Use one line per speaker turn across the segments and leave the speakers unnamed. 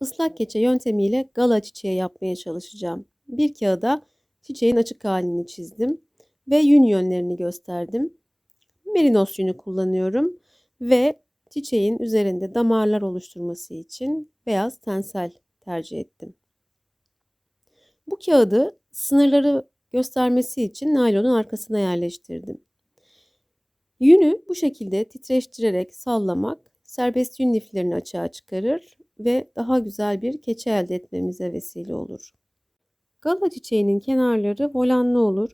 Islak keçe yöntemiyle gala çiçeği yapmaya çalışacağım. Bir kağıda çiçeğin açık halini çizdim ve yün yönlerini gösterdim. Merinos yünü kullanıyorum ve çiçeğin üzerinde damarlar oluşturması için beyaz tensel tercih ettim. Bu kağıdı sınırları göstermesi için naylonun arkasına yerleştirdim. Yünü bu şekilde titreştirerek sallamak serbest yün liflerini açığa çıkarır ve daha güzel bir keçe elde etmemize vesile olur. Gala çiçeğinin kenarları volanlı olur.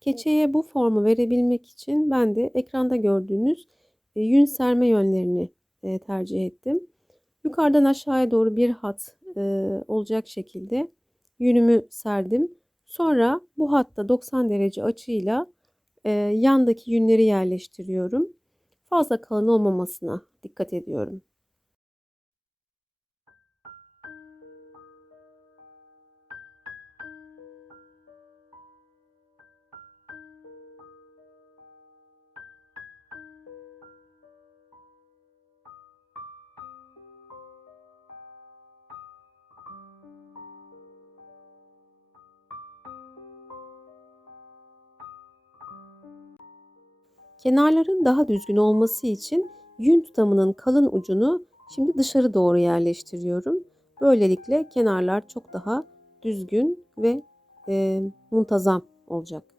Keçeye bu formu verebilmek için ben de ekranda gördüğünüz e, yün serme yönlerini e, tercih ettim. Yukarıdan aşağıya doğru bir hat e, olacak şekilde yünümü serdim. Sonra bu hatta 90 derece açıyla yandaki yünleri yerleştiriyorum. Fazla kalın olmamasına dikkat ediyorum. Kenarların daha düzgün olması için yün tutamının kalın ucunu şimdi dışarı doğru yerleştiriyorum. Böylelikle kenarlar çok daha düzgün ve e, muntazam olacak.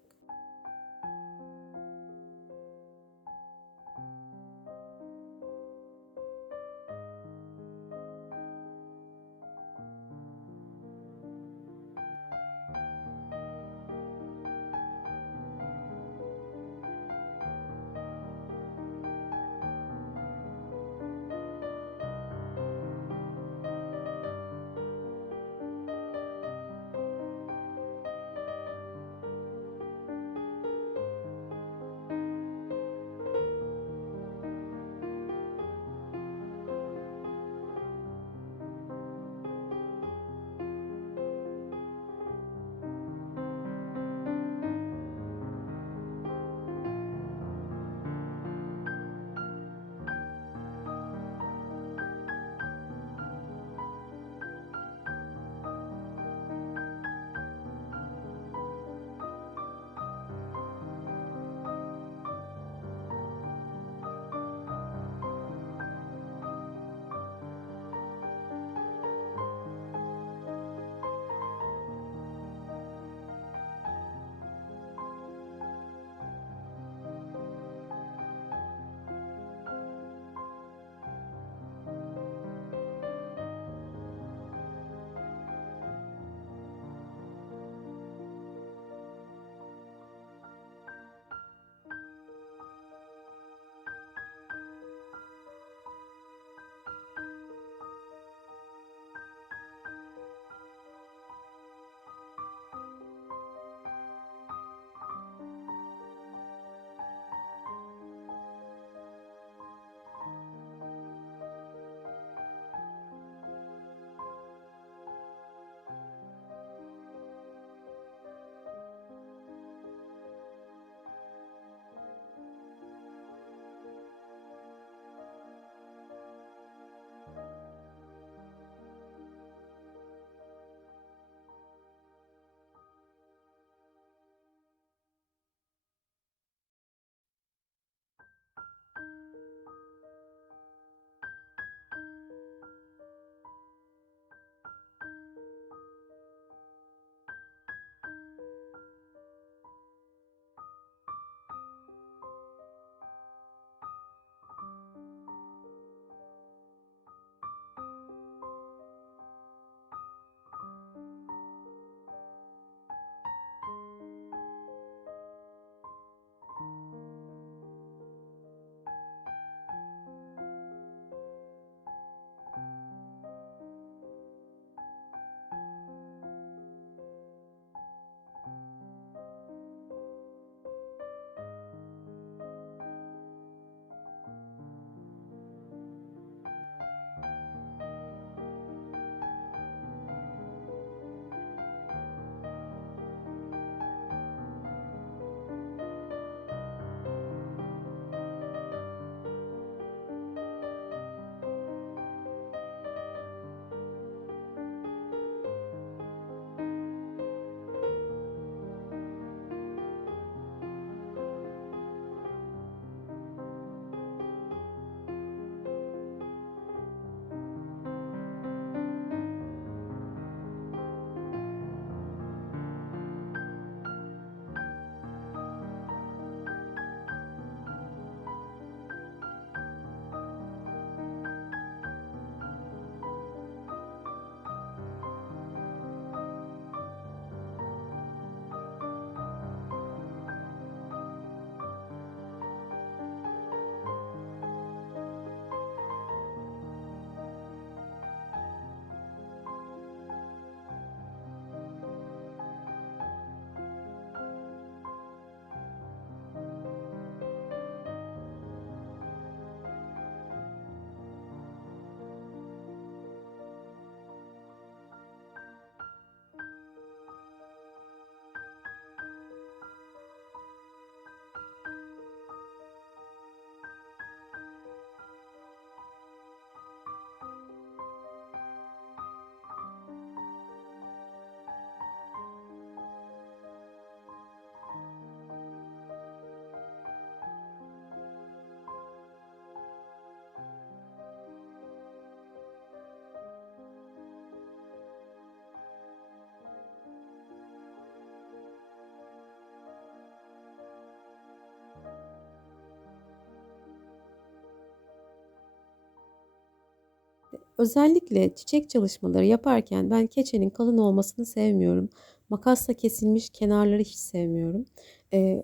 Özellikle çiçek çalışmaları yaparken ben keçenin kalın olmasını sevmiyorum. Makasla kesilmiş kenarları hiç sevmiyorum. Eee,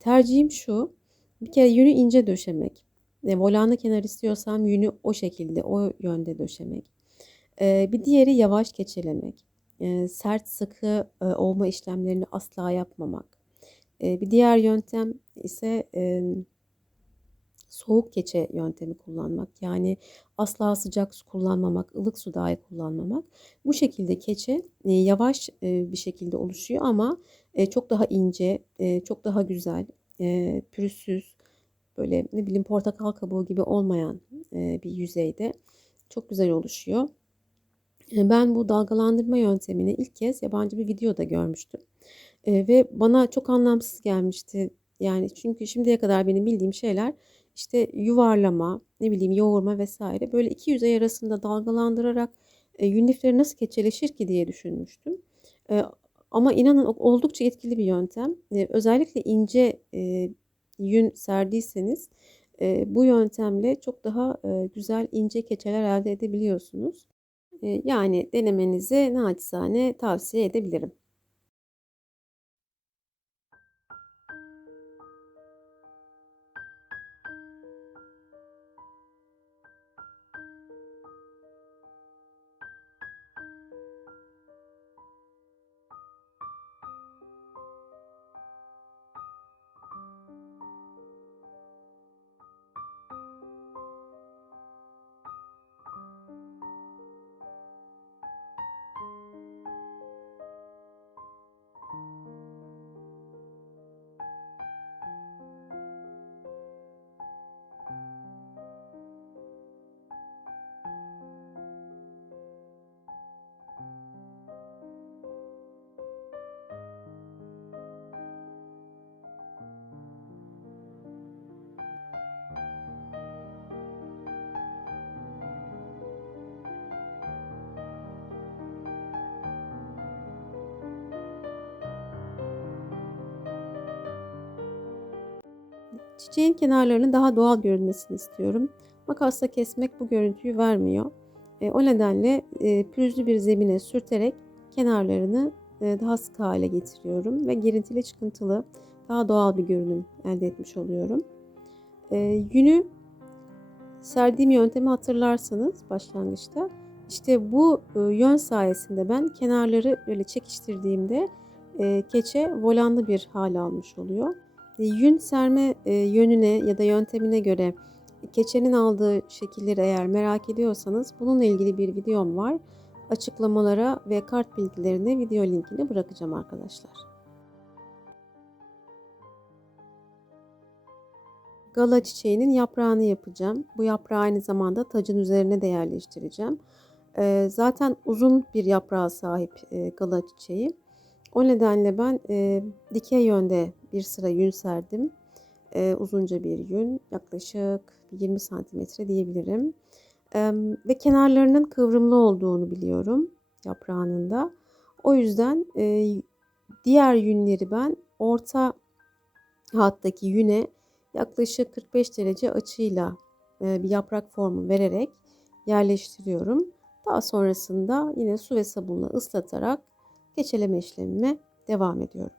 tercihim şu, bir kere yünü ince döşemek. E, volanlı kenar istiyorsam yünü o şekilde, o yönde döşemek. Eee, bir diğeri yavaş keçelemek. Eee, sert sıkı e, ovma işlemlerini asla yapmamak. Eee, bir diğer yöntem ise em, soğuk keçe yöntemi kullanmak. Yani asla sıcak su kullanmamak, ılık su dahi kullanmamak. Bu şekilde keçe e, yavaş e, bir şekilde oluşuyor ama e, çok daha ince, e, çok daha güzel, e, pürüzsüz, böyle ne bileyim portakal kabuğu gibi olmayan e, bir yüzeyde çok güzel oluşuyor. E, Ben bu dalgalandırma yöntemini ilk kez yabancı bir videoda görmüştüm. Eee, ve bana çok anlamsız gelmişti. Yani çünkü şimdiye kadar benim bildiğim şeyler işte yuvarlama, ne bileyim yoğurma vesaire böyle iki yüzey arasında dalgalandırarak e, yün lifleri nasıl keçeleşir ki diye düşünmüştüm. Eee, ama inanın oldukça etkili bir yöntem. Eee, özellikle ince e, yün serdiyseniz e, bu yöntemle çok daha e, güzel ince keçeler elde edebiliyorsunuz. E, yani denemenizi naçizane tavsiye edebilirim. Çiçeğin kenarlarının daha doğal görünmesini istiyorum. Makasla kesmek bu görüntüyü vermiyor. E, o nedenle e, pürüzlü bir zemine sürterek kenarlarını e, daha sık hale getiriyorum ve girintili çıkıntılı daha doğal bir görünüm elde etmiş oluyorum. E, yünü serdiğim yöntemi hatırlarsanız başlangıçta işte bu e, yön sayesinde ben kenarları böyle çekiştirdiğimde e, keçe volanlı bir hal almış oluyor. E, Yün serme e, yönüne ya da yöntemine göre keçenin aldığı şekilleri eğer merak ediyorsanız bununla ilgili bir videom var. Açıklamalara ve kart bilgilerine video linkini bırakacağım arkadaşlar. Gala çiçeğinin yaprağını yapacağım. Bu yaprağı aynı zamanda tacın üzerine de yerleştireceğim. Ee, zaten uzun bir yaprağa sahip e, gala çiçeği. O nedenle ben e, dikey yönde bir sıra yün serdim. E, uzunca bir yün, yaklaşık 20 santimetre diyebilirim. E, ve kenarlarının kıvrımlı olduğunu biliyorum yaprağının da. O yüzden e, diğer yünleri ben orta hattaki yüne yaklaşık 45 derece açıyla e, bir yaprak formu vererek yerleştiriyorum. Daha sonrasında yine su ve sabunla ıslatarak keçeleme işlemime devam ediyorum.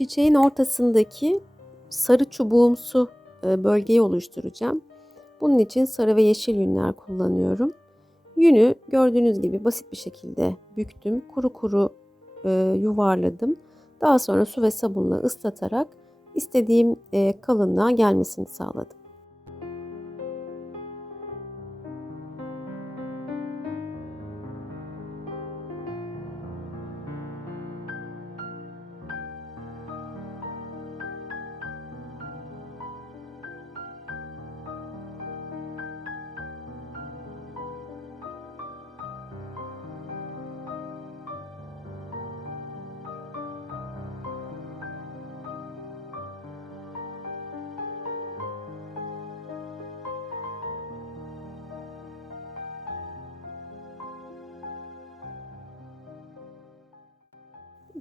Çiçeğin ortasındaki sarı çubuğumsu e, bölgeyi oluşturacağım. Bunun için sarı ve yeşil yünler kullanıyorum. Yünü gördüğünüz gibi basit bir şekilde büktüm. Kuru kuru e, yuvarladım. Daha sonra su ve sabunla ıslatarak istediğim e, kalınlığa gelmesini sağladım.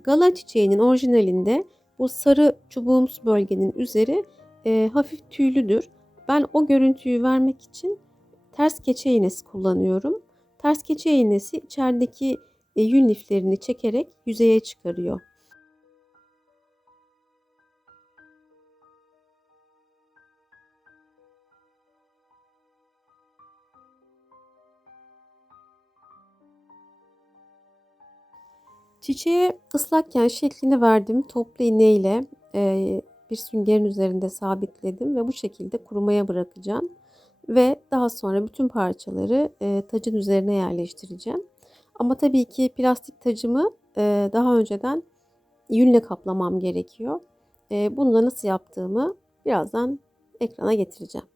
Gala çiçeğinin orijinalinde bu sarı çubuğumsu bölgenin üzeri e, hafif tüylüdür. Ben o görüntüyü vermek için ters keçe iğnesi kullanıyorum. Ters keçe iğnesi içerideki e, yün liflerini çekerek yüzeye çıkarıyor. Çiçeğe ıslakken şeklini verdim. Toplu iğne e, bir süngerin üzerinde sabitledim ve bu şekilde kurumaya bırakacağım. Ve daha sonra bütün parçaları e, tacın üzerine yerleştireceğim. Ama tabii ki plastik tacımı e, daha önceden yünle kaplamam gerekiyor. E, bunu da nasıl yaptığımı birazdan ekrana getireceğim.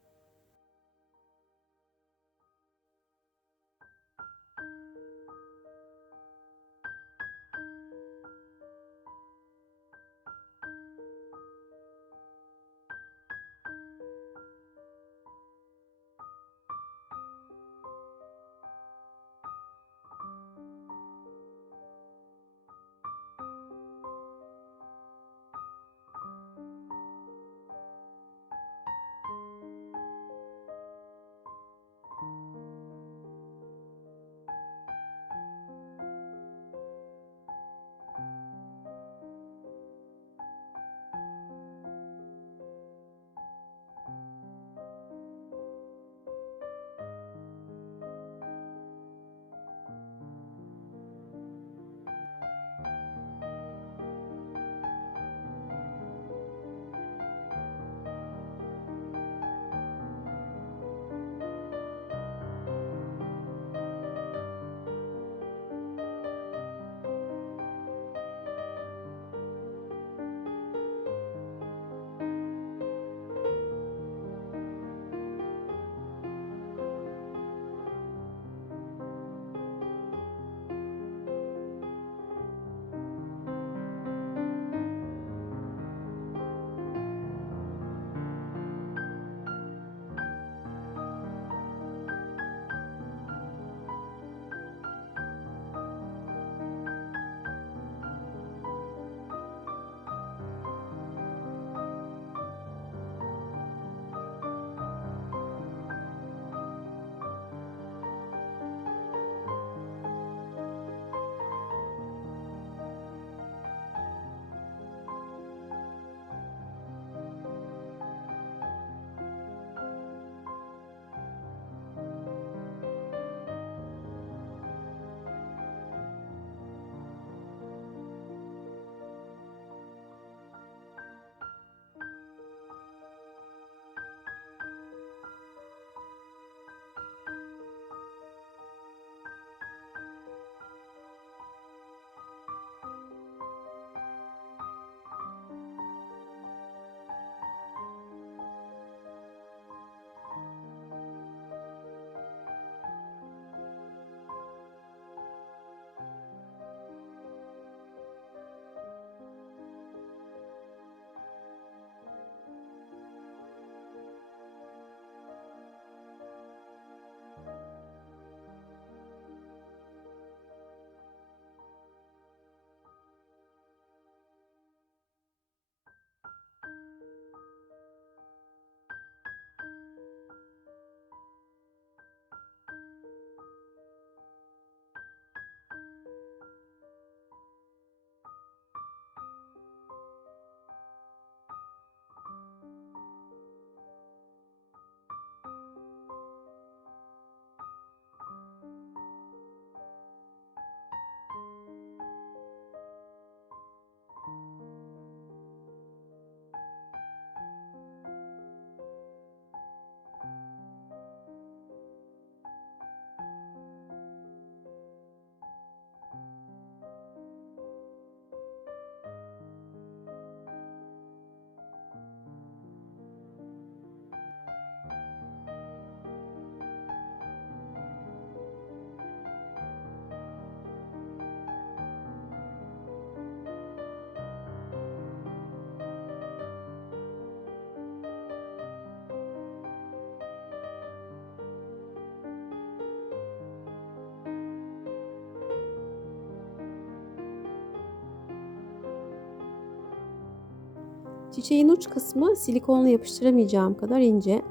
Çiçeğin uç kısmı silikonla yapıştıramayacağım kadar ince.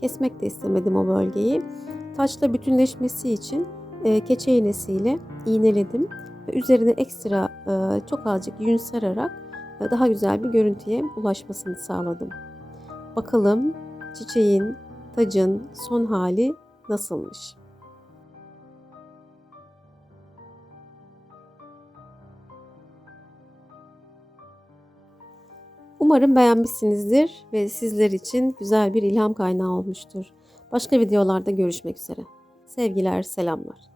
Kesmek de istemedim o bölgeyi. Taçla bütünleşmesi için e, keçe iğnesiyle iğneledim ve üzerine ekstra e, çok azıcık yün sararak e, daha güzel bir görüntüye ulaşmasını sağladım. Bakalım çiçeğin, tacın son hali nasılmış? Umarım beğenmişsinizdir ve sizler için güzel bir ilham kaynağı olmuştur. Başka videolarda görüşmek üzere. Sevgiler, selamlar.